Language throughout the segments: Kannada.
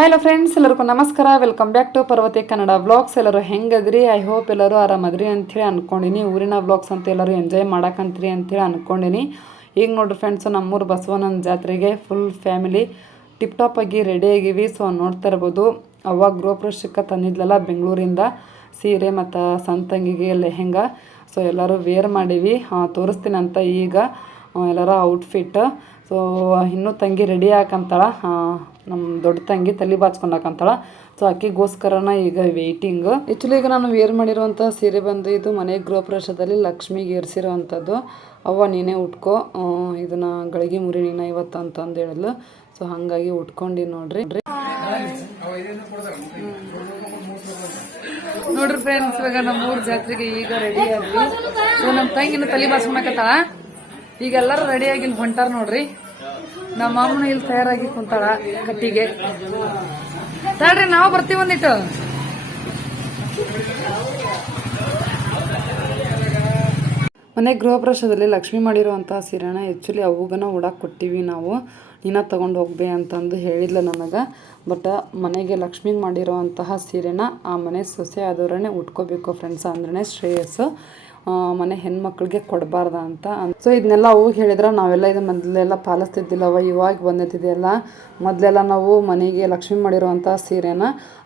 ಹಲೋ ಫ್ರೆಂಡ್ಸ್ ಎಲ್ಲರಿಗೂ ನಮಸ್ಕಾರ. Welcome back to Parvati Kannada vlogs ಎಲ್ಲರೂ ಹೆಂಗದ್ರಿ? ಐ ಹೋಪ್ ಎಲ್ಲರೂ ಆರಾಮದ್ರಿ ಅಂಥೇಳಿ ಅಂದ್ಕೊಂಡಿನಿ ಊರಿನ ವ್ಲಾಗ್ಸ್ ಅಂತ ಎಲ್ಲರೂ ಎಂಜಾಯ್ ಮಾಡಕಂತ್ರಿ ಅಂಥೇಳಿ ಅಂದ್ಕೊಂಡಿನಿ ಈಗ ನೋಡ್ರಿ ಫ್ರೆಂಡ್ಸ್ ನಮ್ಮೂರು ಬಸವನನ ಜಾತ್ರೆಗೆ ಫುಲ್ ಫ್ಯಾಮಿಲಿ ಟಿಪ್ ಟಾಪ್ ಆಗಿ ರೆಡಿ ಆಗಿವಿ. ಸೊ ನೋಡ್ತಾ ಇರ್ಬೋದು. ಅವಾಗ ಗೃಹಪ್ರವೇಶಕ್ಕೆ ತಂದಿದ್ಲಲ್ಲ ಬೆಂಗಳೂರಿಂದ ಸೀರೆ ಮತ್ತು ಸಂತಂಗಿಗೆ ಲೆಹೆಂಗಾ. ಸೊ ಎಲ್ಲರೂ ವೇರ್ ಮಾಡೀವಿ. ತೋರಿಸ್ತೀನಿ ಅಂತ ಈಗ. ಎಲ್ಲರ ಔಟ್ಫಿಟ್ ಸೊ ಇನ್ನೂ ತಂಗಿ ರೆಡಿ ಹಾಕಂತಾಳ ನಮ್ಮ ದೊಡ್ಡ ತಂಗಿ ತಲೆ ಬಾಚ್ಕೊಂಡಾಕಂತಾಳ ಸೊ ಅಕ್ಕಿಗೋಸ್ಕರನ ಈಗ ವೇಟಿಂಗ್ ಆ್ಯಕ್ಚುಲಿ ಈಗ ನಾನು ವೇರ್ ಮಾಡಿರುವಂಥ ಸೀರೆ ಬಂದು ಇದು ಮನೆ ಗೃಹ ಪ್ರವೇಶದಲ್ಲಿ ಲಕ್ಷ್ಮಿಗೆ ಏರ್ಸಿರೋವಂಥದ್ದು ಅವ್ವ, ನೀನೆ ಉಟ್ಕೋ. ಇದನ್ನ ಗಳಿಗೆ ಮುರಿ ನೀನ ಇವತ್ತು ಅಂತಂದು ಹೇಳಲು ಸೊ ಹಾಗಾಗಿ ಉಟ್ಕೊಂಡಿ ನೋಡ್ರಿ. ನೋಡ್ರಿ ಫ್ರೆಂಡ್ಸ್ ಇವಾಗ ನಮ್ಮ ಊರ್ ಜಾತ್ರೆಗೆ ಈಗ ರೆಡಿ ಸೊ ನಮ್ಮ ತಂಗಿನ ತಲೆ ಬಾಸ್ಕೊಳಕತ್ತಾಳ ಈಗ ಎಲ್ಲರೂ ರೆಡಿ ಆಗಿ ಹೊಂಟಾರ ನೋಡ್ರಿ. ನಮ್ಮ ಮಾಮನ ಇಲ್ಲಿ ತಯಾರಾಗಿ ಕುಂತಾಳ ಕಟ್ಟಿಗೆ. ತಡ್ರಿ, ನಾವು ಬರ್ತೀವಿ ಒಂದಿಟ್ಟು. ಮನೆ ಗೃಹ ಪ್ರವೇಶದಲ್ಲಿ ಲಕ್ಷ್ಮಿ ಮಾಡಿರುವಂತಹ ಸೀರೆನ ಆ್ಯಕ್ಚುಲಿ ಅವುಗನ ಉಡಾಕ್ ಕೊಟ್ಟಿವಿ ನಾವು. ನೀನ ತಗೊಂಡು ಹೋಗ್ಬೇ ಅಂತಂದು ಹೇಳಿದ್ಲ ನನಗೆ. ಬಟ್ ಮನೆಗೆ ಲಕ್ಷ್ಮಿಗೆ ಮಾಡಿರುವಂತಹ ಸೀರೆನ ಆ ಮನೆ ಸೊಸೆ ಆದವ್ರನ್ನೇ ಉಟ್ಕೋಬೇಕು ಫ್ರೆಂಡ್ಸ್ ಅಂದ್ರೆ ಶ್ರೇಯಸ್ಸು. ಮನೆ ಹೆಣ್ಮಕ್ಳಿಗೆ ಕೊಡಬಾರ್ದ ಅಂತ ಸೊ ಇದನ್ನೆಲ್ಲ ಅವು ಹೇಳಿದ್ರೆ ನಾವೆಲ್ಲ ಇದು ಮೊದಲೆಲ್ಲ ಪಾಲಿಸ್ತಿದ್ದಿಲ್ಲವ ಇವಾಗ ಬಂದಿದ್ದಿದೆಯಲ್ಲ. ಮೊದಲೆಲ್ಲ ನಾವು ಮನೆಗೆ ಲಕ್ಷ್ಮಿ ಮಾಡಿರುವಂಥ ಸೀರೆನ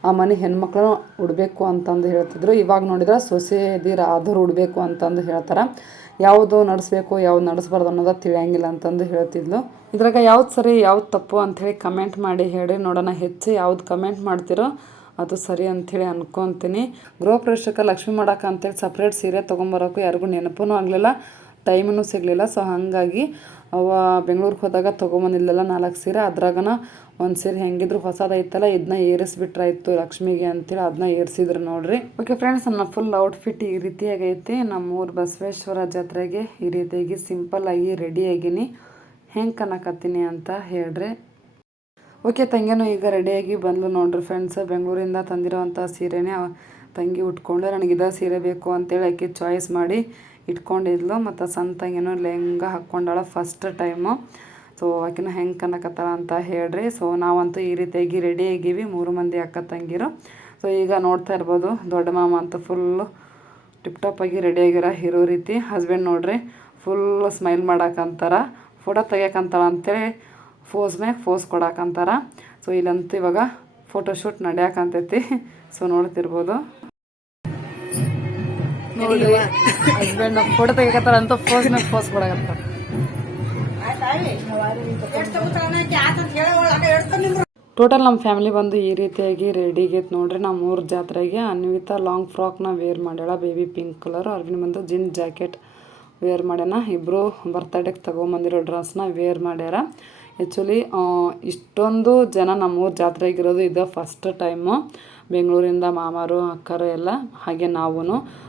ಆ ಮನೆ ಹೆಣ್ಮಕ್ಳು ಉಡಬೇಕು ಅಂತಂದು ಹೇಳ್ತಿದ್ರು. ಇವಾಗ ನೋಡಿದ್ರೆ ಸೊಸೆದಿರ ಆದವ್ರು ಉಡಬೇಕು ಅಂತಂದು ಹೇಳ್ತಾರೆ. ಯಾವುದು ನಡೆಸ್ಬೇಕು, ಯಾವ್ದು ನಡೆಸ್ಬಾರ್ದು ಅನ್ನೋದು ತಿಳಿಯಂಗಿಲ್ಲ ಅಂತಂದು ಹೇಳ್ತಿದ್ಲು. ಇದ್ರಾಗ ಯಾವ್ದು ಸರಿ, ಯಾವ್ದು ತಪ್ಪು ಅಂಥೇಳಿ ಕಮೆಂಟ್ ಮಾಡಿ ಹೇಳಿ ನೋಡೋಣ. ಹೆಚ್ಚು ಯಾವ್ದು ಕಮೆಂಟ್ ಮಾಡ್ತಿರೋ ಅದು ಸರಿ ಅಂಥೇಳಿ ಅನ್ಕೊತೀನಿ. ಗೃಹ ಪ್ರವೇಶಕ್ಕೆ ಲಕ್ಷ್ಮಿ ಮಾಡಕ್ಕೆ ಅಂತೇಳಿ ಸಪ್ರೇಟ್ ಸೀರೆ ತೊಗೊಂಬರೋಕು ಯಾರಿಗೂ ನೆನಪೂ ಆಗಲಿಲ್ಲ ಟೈಮೂ ಸಿಗಲಿಲ್ಲ. ಸೊ ಹಾಗಾಗಿ ಅವ ಬೆಂಗ್ಳೂರಿಗೆ ಹೋದಾಗ ತೊಗೊಂಬಂದಿಲ್ಲಲ್ಲ ನಾಲ್ಕು ಸೀರೆ, ಅದ್ರಾಗನ ಒಂದು ಸೀರೆ ಹೆಂಗಿದ್ರು ಹೊಸದೈತಲ್ಲ ಇದನ್ನ ಏರಿಸ್ಬಿಟ್ರಾಯ್ತು ಲಕ್ಷ್ಮಿಗೆ ಅಂತೇಳಿ ಅದನ್ನ ಏರಿಸಿದ್ರು ನೋಡ್ರಿ. ಓಕೆ ಫ್ರೆಂಡ್ಸ್ ನನ್ನ ಫುಲ್ ಔಟ್ಫಿಟ್ ಈ ರೀತಿಯಾಗೈತಿ ನಮ್ಮೂರು ಬಸವೇಶ್ವರ ಜಾತ್ರೆಗೆ ಈ ರೀತಿಯಾಗಿ ಸಿಂಪಲ್ ಆಗಿ ರೆಡಿ ಆಗಿನಿ. ಹೆಂಗೆ ಕನಕತ್ತೀನಿ ಅಂತ ಹೇಳ್ರಿ. ಓಕೆ ತಂಗಿನೂ ಈಗ ರೆಡಿಯಾಗಿ ಬಂದ್ಲು ನೋಡ್ರಿ ಫ್ರೆಂಡ್ಸ್ ಬೆಂಗಳೂರಿಂದ ತಂದಿರೋವಂಥ ಸೀರೆನೇ ತಂಗಿ ಉಟ್ಕೊಂಡು ನನಗೆ ಇದೇ ಸೀರೆ ಬೇಕು ಅಂತೇಳಿ ಆಕೆ ಚಾಯ್ಸ್ ಮಾಡಿ ಇಟ್ಕೊಂಡಿದ್ಲು. ಮತ್ತು ಸಣ್ಣ ತಂಗಿನೂ ಲೆಹಂಗ ಹಾಕ್ಕೊಂಡಾಳ ಫಸ್ಟ್ ಟೈಮು ಸೊ ಆಕಿನ ಹೆಂಗೆ ಕನಕತ್ತಾಳ ಅಂತ ಹೇಳ್ರಿ. ಸೊ ನಾವಂತೂ ಈ ರೀತಿಯಾಗಿ ರೆಡಿ ಆಗೀವಿ. ಮೂರು ಮಂದಿ ಅಕ್ಕ ತಂಗಿರು. ಸೊ ಈಗ ನೋಡ್ತಾ ಇರ್ಬೋದು. ದೊಡ್ಡ ಮಾಮ ಅಂತ ಫುಲ್ಲು ಟಿಪ್ ಟಾಪ್ ಆಗಿ ರೆಡಿ ಆಗಿರೋ ಹೀರೋ ರೀತಿ. ಹಸ್ಬೆಂಡ್ ನೋಡ್ರಿ ಫುಲ್ ಸ್ಮೈಲ್ ಮಾಡಾಕಂತಾರ. ಫೋಟೋ ತೆಗಿಯಕಂತಾರ ಅಂತೇಳಿ ಫೋಸ್ ಮ್ಯಾಗ ಫೋಸ್ ಕೊಡಾಕಂತಾರ. ಸೊ ಇಲ್ಲಂತೂ ಇವಾಗ ಫೋಟೋಶೂಟ್ ನಡೆಯಕಂತೈತಿ. ಸೊ ನೋಡ್ತಿರ್ಬೋದು. ನೋಡ್ರಿ ಹಸ್ಬೆಂಡ್ ಫೋಟೋ ಅಂತ ಫೋಸ್ ಮ್ಯಾಗ ಫೋಸ್ ಕೊಡಾಕತ್ತಾರ. ಟೋಟಲ್ ನಮ್ಮ ಫ್ಯಾಮಿಲಿ ಬಂದು ಈ ರೀತಿಯಾಗಿ ರೆಡಿಗೈತೆ ನೋಡ್ರಿ. ನಮ್ಮ ಮೂರು ಜಾತ್ರೆಗೆ ಅನ್ವಿತಾ ಲಾಂಗ್ ಫ್ರಾಕ್ನ ವೇರ್ ಮಾಡ್ಯಾಳ. ಬೇಬಿ ಪಿಂಕ್ ಕಲರ್ ಅರ್ವಿನ ಬಂದು ಜಿನ್ ಜಾಕೆಟ್ ವೇರ್ ಮಾಡ್ಯಾನ. ಇಬ್ಬರು ಬರ್ತಡೇಗೆ ತೊಗೊಂಬಂದಿರೋ ಡ್ರೆಸ್ನ ವೇರ್ ಮಾಡ್ಯಾರ. ಆ್ಯಕ್ಚುಲಿ ಇಷ್ಟೊಂದು ಜನ ನಮ್ಮ ನಮ್ಮೂರು ಜಾತ್ರೆಗಿರೋದು ಇದು ಫಸ್ಟ್ ಟೈಮು ಬೆಂಗಳೂರಿಂದ ಮಾಮಾರು, ಅಕ್ಕರು ಎಲ್ಲ, ಹಾಗೆ ನಾವು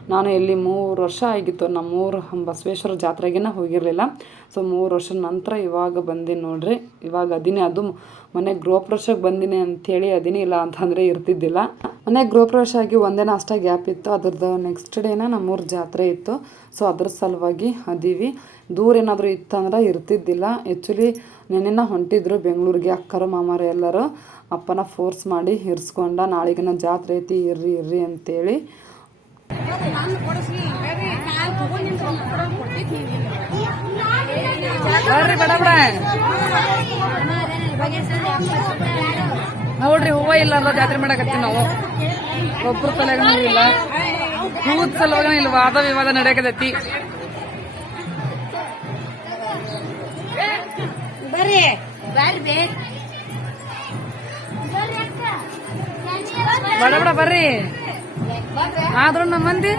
ನಾನು ಇಲ್ಲಿ ಮೂರು ವರ್ಷ ಆಗಿತ್ತು. ನಮ್ಮೂರು ಬಸವೇಶ್ವರ ಜಾತ್ರೆಗಿನ ಹೋಗಿರಲಿಲ್ಲ. ಸೊ ಮೂರು ವರ್ಷದ ನಂತರ ಇವಾಗ ಬಂದೀನಿ ನೋಡ್ರಿ. ಇವಾಗ ಅದೀನಿ. ಅದು ಮನೆ ಗೃಹಪ್ರವೇಶಕ್ಕೆ ಬಂದೀನಿ ಅಂಥೇಳಿ ಅದೀನಿ. ಇಲ್ಲ ಅಂತಂದರೆ ಇರ್ತಿದ್ದಿಲ್ಲ. ಮನೆ ಗೃಹಪ್ರವೇಶ ಆಗಿ ಒಂದೇ ಅಷ್ಟೇ ಗ್ಯಾಪ್ ಇತ್ತು. ಅದ್ರದ್ದು ನೆಕ್ಸ್ಟ್ ಡೇನ ನಮ್ಮೂರ ಜಾತ್ರೆ ಇತ್ತು. ಸೊ ಅದ್ರ ಸಲುವಾಗಿ ಅದೀವಿ. ದೂರ ಏನಾದರೂ ಇತ್ತಂದ್ರೆ ಇರ್ತಿದ್ದಿಲ್ಲ. ಆ್ಯಕ್ಚುಲಿ ನೆನೆನ ಹೊಂಟಿದ್ರು ಬೆಂಗಳೂರಿಗೆ ಅಕ್ಕರು, ಮಾಮಾರು ಎಲ್ಲರೂ. ಅಪ್ಪನ ಫೋರ್ಸ್ ಮಾಡಿ ಹಿರ್ಸ್ಕೊಂಡ ನಾಳೆಗಿನ ಜಾತ್ರೆ ಐತಿ ಇರ್ರಿ ಇರ್ರಿ ಅಂತೇಳಿ. ಬರ್ರಿ ಬಡ ಬಡ. ನೋಡ್ರಿ ಹೂವ ಇಲ್ಲ ಅಲ್ಲ ಜಾತ್ರೆ ಮಾಡಕತ್ತೀವಿ ನಾವು. ಒಬ್ರು ತಲೆಗೂ ಇಲ್ಲ ಸಲುವಾಗ ಇಲ್ಲಿ ವಾದ ವಿವಾದ ನಡೆಯಕತೈತಿ. ಬರ್ರಿ. ಬರ್ರಿ. ಬಡ ಬಡ ಬರ್ರಿ. ಆದ್ರೂ ನಮ್ಮ ಮಂದಿ.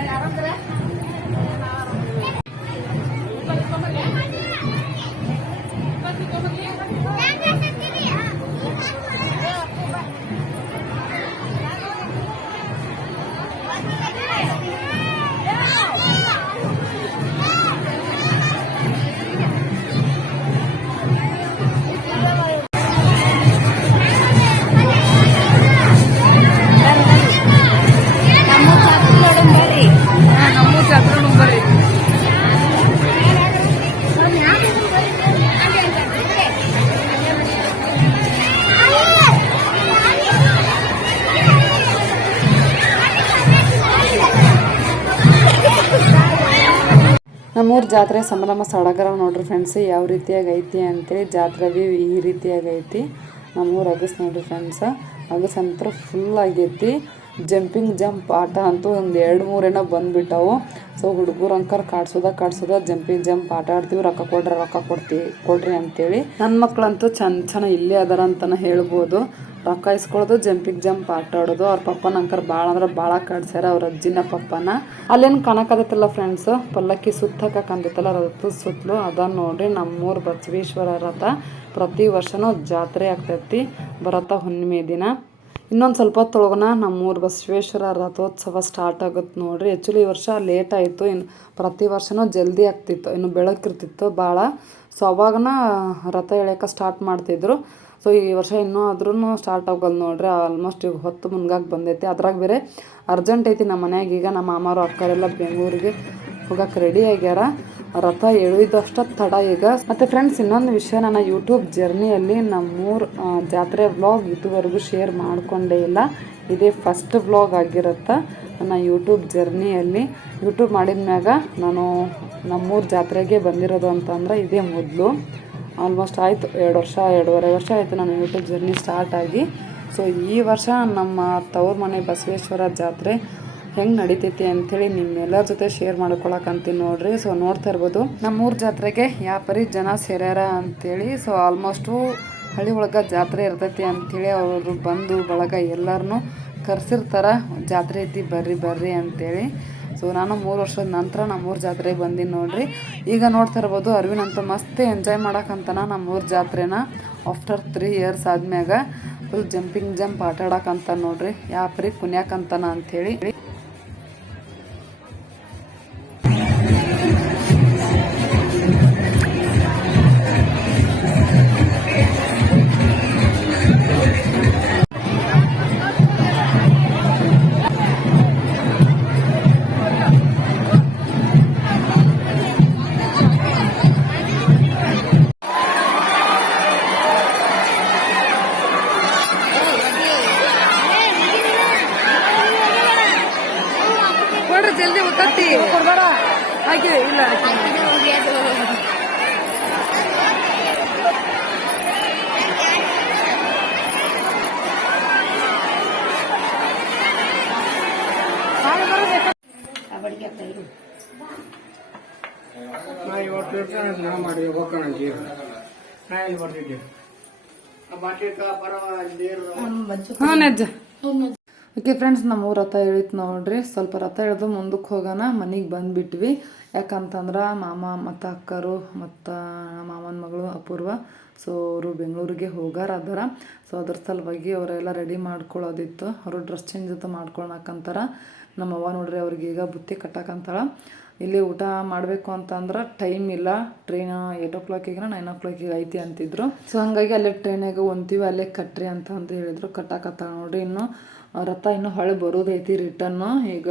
ನಮ್ಮೂರು ಜಾತ್ರೆ ಸಂಭ್ರಮ ಸಡಗರ ನೋಡ್ರಿ ಫ್ರೆಂಡ್ಸ್ ಯಾವ ರೀತಿಯಾಗಿ ಐತಿ ಅಂತೇಳಿ ಜಾತ್ರೆ ಬಿ ಈ ರೀತಿಯಾಗಿ ಐತಿ ನಮ್ಮೂರು ಅಗಸ್ ನೋಡ್ರಿ ಫ್ರೆಂಡ್ಸ್ ಅಗಸ್ ಅಂತೂ ಫುಲ್ ಆಗೈತಿ. ಜಂಪಿಂಗ್ ಜಂಪ್ ಆಟ ಅಂತೂ ಒಂದು ಎರಡು ಮೂರೇನೋ ಬಂದುಬಿಟ್ಟವು. ಸೊ ಹುಡುಗರು ಅಂಕರ್ ಕಾಡ್ಸೋದ ಕಾಡ್ಸೋದ ಜಂಪಿಂಗ್ ಜಂಪ್ ಆಟ ಆಡ್ತೀವಿ, ರೊಕ್ಕ ಕೊಡ್ರಿ, ರೊಕ್ಕ ಕೊಡ್ತೀವಿ ಕೊಡ್ರಿ ಅಂತೇಳಿ. ನನ್ನ ಮಕ್ಕಳಂತೂ ಚಂದ ಚೆನ್ನ ಇಲ್ಲೇ ಅದಾರ ಅಂತ ಹೇಳ್ಬೋದು. ರೊಕ್ಕ ಇಸ್ಕೊಳ್ಳೋದು ಜಂಪಿಗ್ ಜಂಪ್ ಆಟ ಆಡೋದು. ಅವ್ರ ಪಪ್ಪನ ಅಂಕರ್ ಭಾಳ ಅಂದ್ರೆ ಭಾಳ ಕಾಡ್ಸ್ಯಾರ ಅವ್ರ ಅಜ್ಜಿನ ಪಪ್ಪನ. ಅಲ್ಲೇನು ಕಾಣಕ್ಕಾಗತ್ತಲ್ಲ ಫ್ರೆಂಡ್ಸ್ ಪಲ್ಲಕ್ಕಿ ಸುತ್ತಕ ಕಂದಿತ್ತಲ್ಲ ರಥದ ಸುತ್ತಲೂ ಅದ ನೋಡ್ರಿ ನಮ್ಮೂರು ಬಸವೇಶ್ವರ ರಥ ಪ್ರತಿ ವರ್ಷನೂ ಜಾತ್ರೆ ಆಗ್ತೈತಿ, ಬರತ್ತ ಹುಣ್ಣಿಮೆ ದಿನ. ಇನ್ನೊಂದು ಸ್ವಲ್ಪ ತೊಳಗನ ನಮ್ಮೂರು ಬಸವೇಶ್ವರ ರಥೋತ್ಸವ ಸ್ಟಾರ್ಟ್ ಆಗುತ್ತೆ ನೋಡ್ರಿ. ಆ್ಯಕ್ಚುಲಿ ಈ ವರ್ಷ ಲೇಟ್ ಆಯಿತು. ಇನ್ನು ಪ್ರತಿ ವರ್ಷನೂ ಜಲ್ದಿ ಆಗ್ತಿತ್ತು. ಇನ್ನು ಬೆಳಕಿರ್ತಿತ್ತು ಭಾಳ ಸೊ ಅವಾಗನ ರಥ ಎಳೆಯಕ್ಕೆ ಸ್ಟಾರ್ಟ್ ಮಾಡ್ತಿದ್ರು. ಸೊ ಈ ವರ್ಷ ಇನ್ನೂ ಆದ್ರೂ ಸ್ಟಾರ್ಟ್ ಆಗೋದು ನೋಡ್ರಿ ಆಲ್ಮೋಸ್ಟ್ ಈಗ ಹೊತ್ತು ಮುನ್ಗಾಕ್ ಬಂದೈತಿ. ಅದ್ರಾಗ ಬೇರೆ ಅರ್ಜೆಂಟ್ ಐತಿ ನಮ್ಮ ಮನೆಯಾಗ. ಈಗ ನಮ್ಮ ಮಾಮಾರು, ಅಕ್ಕರೆಲ್ಲ ಬೆಂಗಳೂರಿಗೆ ಹೋಗಕ್ಕೆ ರೆಡಿ ಆಗ್ಯಾರ. ರಥ ಎಳಿದಷ್ಟ ತಡ ಈಗ. ಮತ್ತು ಫ್ರೆಂಡ್ಸ್ ಇನ್ನೊಂದು ವಿಷಯ ನನ್ನ ಯೂಟ್ಯೂಬ್ ಜರ್ನಿಯಲ್ಲಿ ನಮ್ಮೂರು ಜಾತ್ರೆ ವ್ಲಾಗ್ ಇದುವರೆಗೂ ಶೇರ್ ಮಾಡಿಕೊಂಡೇ ಇಲ್ಲ. ಇದೇ ಫಸ್ಟ್ ವ್ಲಾಗ್ ಆಗಿರುತ್ತೆ ನನ್ನ ಯೂಟ್ಯೂಬ್ ಜರ್ನಿಯಲ್ಲಿ ಯೂಟ್ಯೂಬ್ ಮಾಡಿದ ಮ್ಯಾಗ ನಾನು ನಮ್ಮೂರು ಜಾತ್ರೆಗೆ ಬಂದಿರೋದು ಅಂತಂದ್ರೆ ಇದೇ ಮೊದಲು. ಆಲ್ಮೋಸ್ಟ್ ಆಯಿತು. ಎರಡು ವರ್ಷ, ಎರಡೂವರೆ ವರ್ಷ ಆಯಿತು ನಾನು ಯೂಟ್ಯೂಬ್ ಜರ್ನಿ ಸ್ಟಾರ್ಟ್ ಆಗಿ. ಸೊ ಈ ವರ್ಷ ನಮ್ಮ ತವ್ರ ಮನೆ ಬಸವೇಶ್ವರ ಜಾತ್ರೆ ಹೆಂಗೆ ನಡೀತೈತಿ ಅಂಥೇಳಿ ನಿಮ್ಮೆಲ್ಲರ ಜೊತೆ ಶೇರ್ ಮಾಡ್ಕೊಳಕಂತೀನಿ ನೋಡ್ರಿ. ಸೊ ನೋಡ್ತಾ ಇರ್ಬೋದು. ನಮ್ಮೂರ ಜಾತ್ರೆಗೆ ಯಾವ ಪರಿ ಜನ ಸೇರ್ಯಾರ ಅಂಥೇಳಿ ಸೊ ಆಲ್ಮೋಸ್ಟು ಹಳ್ಳಿ ಒಳಗೆ ಜಾತ್ರೆ ಇರ್ತೈತಿ ಅಂಥೇಳಿ ಅವರು ಬಂದು ಬಳಗ ಎಲ್ಲರನ್ನೂ ಕರ್ಸಿರ್ತಾರೆ. ಜಾತ್ರೆ ಐತಿ, ಬರ್ರಿ ಬರ್ರಿ ಅಂತೇಳಿ. ಸೊ ನಾನು ಮೂರು ವರ್ಷದ ನಂತರ ನಮ್ಮೂರ ಜಾತ್ರೆಗೆ ಬಂದೀನಿ ನೋಡ್ರಿ. ಈಗ ನೋಡ್ತಾ ಇರ್ಬೋದು ಅರವಿಂದ್ ಅಂತ ಮಸ್ತ್ ಎಂಜಾಯ್ ಮಾಡಕ್ಕಂತನ ನಮ್ಮೂರ ಜಾತ್ರೆನ ಆಫ್ಟರ್ ತ್ರೀ ಇಯರ್ಸ್ ಆದ್ಮ್ಯಾಗ ಫುಲ್ ಜಂಪಿಂಗ್ ಜಂಪ್ ಆಟ ನೋಡ್ರಿ. ಯಾಪ್ರಿ ಕುನ್ಯಾಕಂತನ ಅಂತ ಅಂಥೇಳಿ ನಾ ಇವತ್ತು ಇರ್ತಾನೆ ನಾ ಮಾಡಿ ಹೋಗೋಣ ನಾ ಇಲ್ಲಿ ಬರ್ತಿದ್ದೆ ಓಕೆ ಫ್ರೆಂಡ್ಸ್ ನಮ್ಮ ಊರ ರಥ ಇಳಿತು ನೋಡ್ರಿ ಸ್ವಲ್ಪ ರಥ ಇಳಿದು ಮುಂದಕ್ಕೆ ಹೋಗೋಣ ಮನೆಗೆ ಬಂದ್ಬಿಟ್ವಿ. ಯಾಕಂತಂದ್ರೆ ಮಾಮ ಮತ್ತು ಅಕ್ಕರು ಮತ್ತು ಮಾಮನ ಮಗಳು ಅಪೂರ್ವ ಸೊ ಅವರು ಬೆಂಗಳೂರಿಗೆ ಹೋಗಾರ ಅದಾರ. ಸೊ ಅದ್ರ ಸಲುವಾಗಿ ಅವರೆಲ್ಲ ರೆಡಿ ಮಾಡ್ಕೊಳ್ಳೋದಿತ್ತು ಅವರು ಡ್ರೆಸ್ ಚೇಂಜ್ ಅಂತ ಮಾಡ್ಕೊಳಕಂತಾರ ನಮ್ಮ ಅವ್ವ ನೋಡ್ರಿ ಅವ್ರಿಗೆ ಈಗ ಬುತ್ತಿ ಕಟ್ಟಕ್ಕಂತಾಳ ಇಲ್ಲಿ ಊಟ ಮಾಡಬೇಕು ಅಂತಂದ್ರೆ ಟೈಮ್ ಇಲ್ಲ. ಟ್ರೈನ್ ಏಯ್ಟ್ ಓ ಕ್ಲಾಕಿಗೆ ನೈನ್ ಓ ಕ್ಲಾಕಿಗೆ ಐತಿ ಅಂತಿದ್ರು. ಸೊ ಹಾಗಾಗಿ ಅಲ್ಲೇ ಟ್ರೈನಾಗ ಒಂತೀವಿ ಅಲ್ಲೇ ಕಟ್ರಿ ಅಂತ ಅಂತ ಹೇಳಿದ್ರು. ಕಟ್ಟಾಕತ್ತಾಳ ನೋಡ್ರಿ ಇನ್ನು ರಥ ಇನ್ನು ಹೊಳೆ ಬರೋದೈತಿ ರಿಟರ್ನು ಈಗ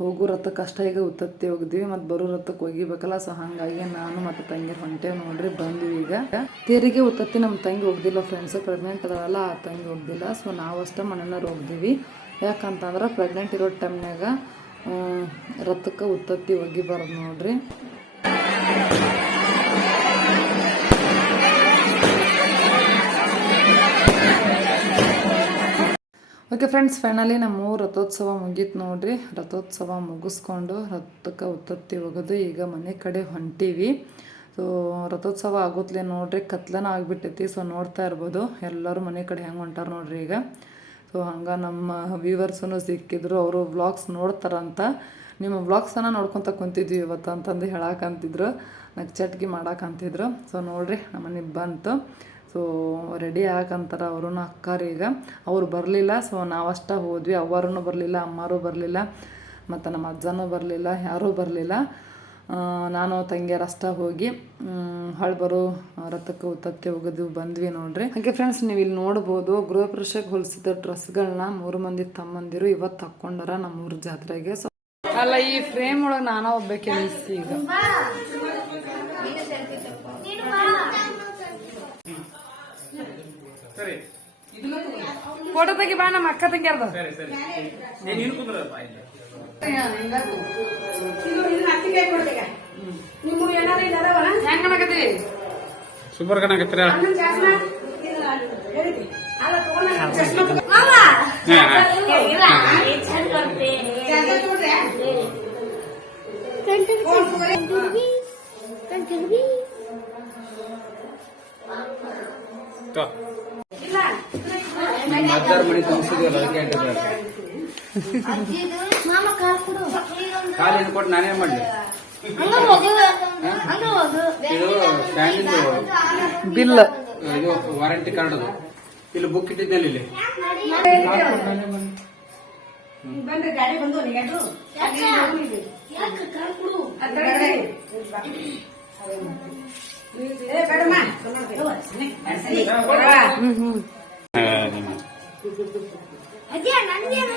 ಹೋಗೋ ರಥ ಕಷ್ಟ ಈಗ ಉತ್ತತ್ತಿ ಹೋಗಿದ್ವಿ ಮತ್ತು ಬರೋ ರಥಕ್ಕೆ ಹೋಗಿಬೇಕಲ್ಲ. ಸೊ ಹಾಗಾಗಿ ನಾನು ಮತ್ತು ತಂಗಿ ಹೊಂಟೇವು ನೋಡ್ರಿ, ಬಂದ್ವಿ ಈಗ. ತೇರಿಗೆ ಉತ್ತತ್ತಿ ನಮ್ಮ ತಂಗಿ ಹೋಗ್ದಿಲ್ಲ ಫ್ರೆಂಡ್ಸ್ ಪ್ರೆಗ್ನೆಂಟ್ ಅದಾವಲ್ಲ ಆ ತಂಗಿ ಹೋಗ್ದಿಲ್ಲ. ಸೊ ನಾವಷ್ಟೇ ಮನೆಯವ್ರು ಹೋಗ್ದೀವಿ. ಯಾಕಂತಂದ್ರೆ ಪ್ರೆಗ್ನೆಂಟ್ ಇರೋ ಟೈಮ್ನಾಗ ರಥಕ್ಕೆ ಉತ್ತತ್ತಿ ಒಗಿಬಾರ್ದು ನೋಡ್ರಿ. ಓಕೆ ಫ್ರೆಂಡ್ಸ್ ಫೈನಲಿ ನಮ್ಮ ರಥೋತ್ಸವ ಮುಗೀತು ನೋಡ್ರಿ. ರಥೋತ್ಸವ ಮುಗಿಸ್ಕೊಂಡು ರಥಕ್ಕೆ ಉತ್ತತ್ತಿ ಹೋಗೋದು ಈಗ ಮನೆ ಕಡೆ ಹೊಂಟೀವಿ. ಸೊ ರಥೋತ್ಸವ ಆಗುತ್ತಲೇ ನೋಡ್ರಿ ಕತ್ಲನ ಆಗ್ಬಿಟ್ಟೈತಿ. ಸೊ ನೋಡ್ತಾ ಇರ್ಬೋದು. ಎಲ್ಲರೂ ಮನೆ ಕಡೆ ಹೆಂಗೆ ಹೊಂಟಾರ ನೋಡ್ರಿ ಈಗ. ಸೊ ಹಂಗೆ ನಮ್ಮ ವ್ಯೂವರ್ಸೂ ಸಿಕ್ಕಿದ್ರು, ಅವರು ವ್ಲಾಗ್ಸ್ ನೋಡ್ತಾರಂತ. ನಿಮ್ಮ ವ್ಲಾಗ್ಸನ್ನು ನೋಡ್ಕೊತ ಕುಂತಿದ್ವಿ ಇವತ್ತು ಅಂತಂದು ಹೇಳಕ್ಕಂತಿದ್ರು ನಗ್ ಚಟ್ಕಿ ಮಾಡಕ್ಕಂತಿದ್ರು ಸೊ ನೋಡ್ರಿ ನಮ್ಮನೆ ಬಂತು. ಸೊ ರೆಡಿ ಆಗಂತಾರೆ ಅವರು ಅಕ್ಕಾರು ಈಗ. ಅವ್ರು ಬರಲಿಲ್ಲ ಸೊ ನಾವಷ್ಟೇ ಹೋದ್ವಿ. ಅವ್ವಾರೂ ಬರಲಿಲ್ಲ, ಅಮ್ಮಾರು ಬರಲಿಲ್ಲ, ಮತ್ತು ನಮ್ಮ ಅಜ್ಜನೂ ಬರಲಿಲ್ಲ, ಯಾರೂ ಬರಲಿಲ್ಲ. ನಾನು ತಂಗಿಯರಷ್ಟ ಹೋಗಿ ಹಳ್ಬರು ಬರೋ ರಥಕ್ಕೆ ಉತ್ತಕ್ಕೆ ಹೋಗೋದು ಬಂದ್ವಿ ನೋಡ್ರಿ. ಹಾಗೆ ಫ್ರೆಂಡ್ಸ್ ನೀವು ಇಲ್ಲಿ ನೋಡ್ಬೋದು ಗೃಹ ಪ್ರವೇಶಕ್ಕೆ ಹೊಲಿಸಿದ ಡ್ರೆಸ್ಗಳನ್ನ ಮೂರು ಮಂದಿ ತಮ್ಮಂದಿರು ಇವತ್ತು ನಮ್ಮ ನಮ್ಮೂರ ಜಾತ್ರೆಗೆ. ಸೊ ಅಲ್ಲ ಈ ಫ್ರೇಮ್ ಒಳಗೆ ನಾನು ಒಬ್ಬಕ್ಕೆ ಅನಿಸ್ತಿ ಈಗ. ಫೋಟೋ ತೆಗಿ ಬಾ ನಮ್ಮ ಅಕ್ಕ ತಂಗಿ ಸರಿ ಸರಿ ನೀನು ಕುಂದ್ರಪ್ಪ ಇಲ್ಲಿ ನಿಮ್ಮ ಏನಾರ ಇಲ್ಲ ಅದಾವ ಹೆಂಗ್ ಅನ್ನಕತ್ತಿ ಸೂಪರ್ ಕಣಕತ್ತರ ಅಣ್ಣನ್ ಚಾಸ್ನ? ಇಲ್ಲ ಹೇಳಿದ್ರಿ ಅಲ್ಲ ತಗೊಂಡ ಚಸ್ಮಾ ತಗೋ. ಮಾಮ ಹಾ, ಹಾ. ಇಲ್ಲ ಚಂದ ಬರ್ತೆ ಚಾಸ್ಮಾ ತಗೊಂಡ್ರೆ? ಫೋನ್ ತಗೋರಿ. ಇಲ್ಲ. ಮದ್ದಾರ ಮನೆ ತುಂಬಿಸಿದ್ವಲ್ಲ ಅದಕ್ಕೆ ಅಂಟಿದ್ರು. ಮಾಮ ಕಾಲ್ ಕೊಡು. ಕೊಟ್ಟು ನಾನೇ ಮಾಡ್ಲಿ? ಹಂಗ ಹೋಗು. ಹಂಗ ಹೋಗು. ಇದು ಸ್ಟ್ಯಾಂಡಿಂದು ಬಿಲ್. ಇದು ವಾರಂಟಿ ಕಾರ್ಡ್ ಅದು. ಇಲ್ಲಿ ಬುಕ್ ಇಟ್ಟಿದ್ದೇನೆ ಇಲ್ಲಿ. ಬಂದ್ರೆ ಗಾಡಿ ಬಂದು ನಿಗಡು ಯಾಕೆ ಕಾಲ್ ಕೊಡು ಏ ಬೇಡಮ್ಮ ಸರಿ ಹ್ಮ್ ಹ್ಮ್. ಅದೇ ನನ್ಗೇನು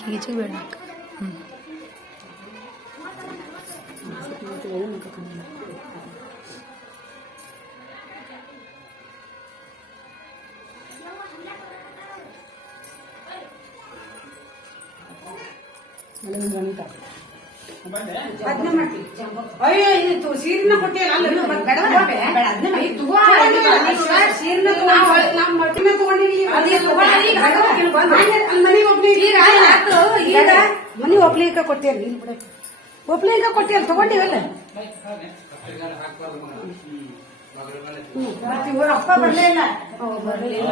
కేజీ వెళ్ళాక നല്ല മണിക്കാക്കും ಅಯ್ಯೋ ಇದು ಸೀರಿನ ಕೊಟ್ಟಿಲ್ಲ ಅಲ್ಲ ಇದು ಮತ್ತೆ ಬೇಡ ಬೇಡ ಅದನ್ನ ಐ ತಗೋ ಸೀರಿನ ತಗೋ ನಮ್ಮ ಮಟ್ಟಿನ ತಗೊಂಡಿನಿ ಅದೇ ತಗೊಳ್ಳಿ ಈಗ ಹಾಕೋಕಿಲ್ಲ ಬಂದು ಮನೆಗೆ ಒಪ್ಲಿ ಈಗ ಆಯ್ತು ಈಗ ಮನೆಗೆ ಒಪ್ಲಿಕ್ಕೆ ಕೊಟ್ಟೇರಿ ನೀನು ಬಿಡ ಒಪ್ಲಿಕ್ಕೆ ಕೊಟ್ಟಿಯಲ್ಲ ತಗೊಂಡಿವಲ್ಲ ಮತ್ತೆ ಇವ್ರ ಅಪ್ಪ ಬರ್ಲೇ ಇಲ್ಲ ಬರ್ಲಿಲ್ಲ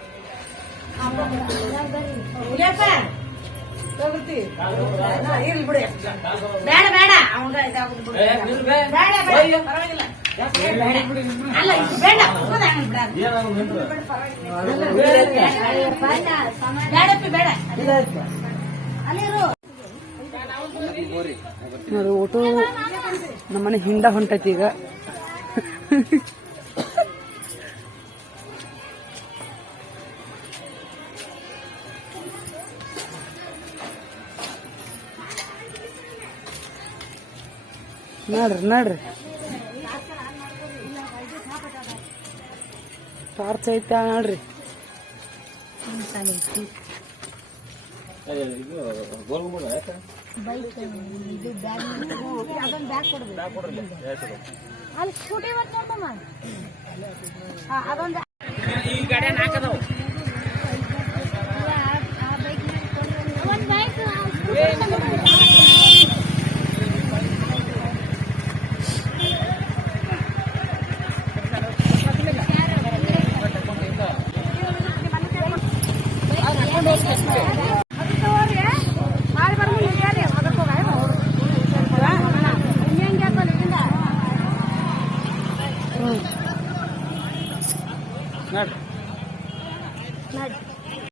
ಇರ್ಲಿ ಬಿಡಿ. ಬೇಡ ಬೇಡ. ಅವಂಗ ಇದಾಗುದು ಬಿಡು. ಬೇಡ ಬೇಡ. ಪರವಾಗಿಲ್ಲ. ಅಲ್ಲ ಇದು ಬೇಡ. ಹೋಗೋದು ಹಂಗೆ ಬಿಡ. ಬೇಡಪ್ಪಿ ಬೇಡ ಅಲ್ಲಿರು ಅದು ಊಟ ನಮ್ಮನೆ ಹಿಂಡ ಹೊಂಟೈತಿ ಈಗ. ನೋಡ್ರಿ ನೋಡ್ರಿ. ಟಾರ್ಚ್ ಐತ ನೋಡ್ರಿ. ಈ ಗಾಡಿಯ ನಾಕದವು ಒಂದು ಬೈಕ್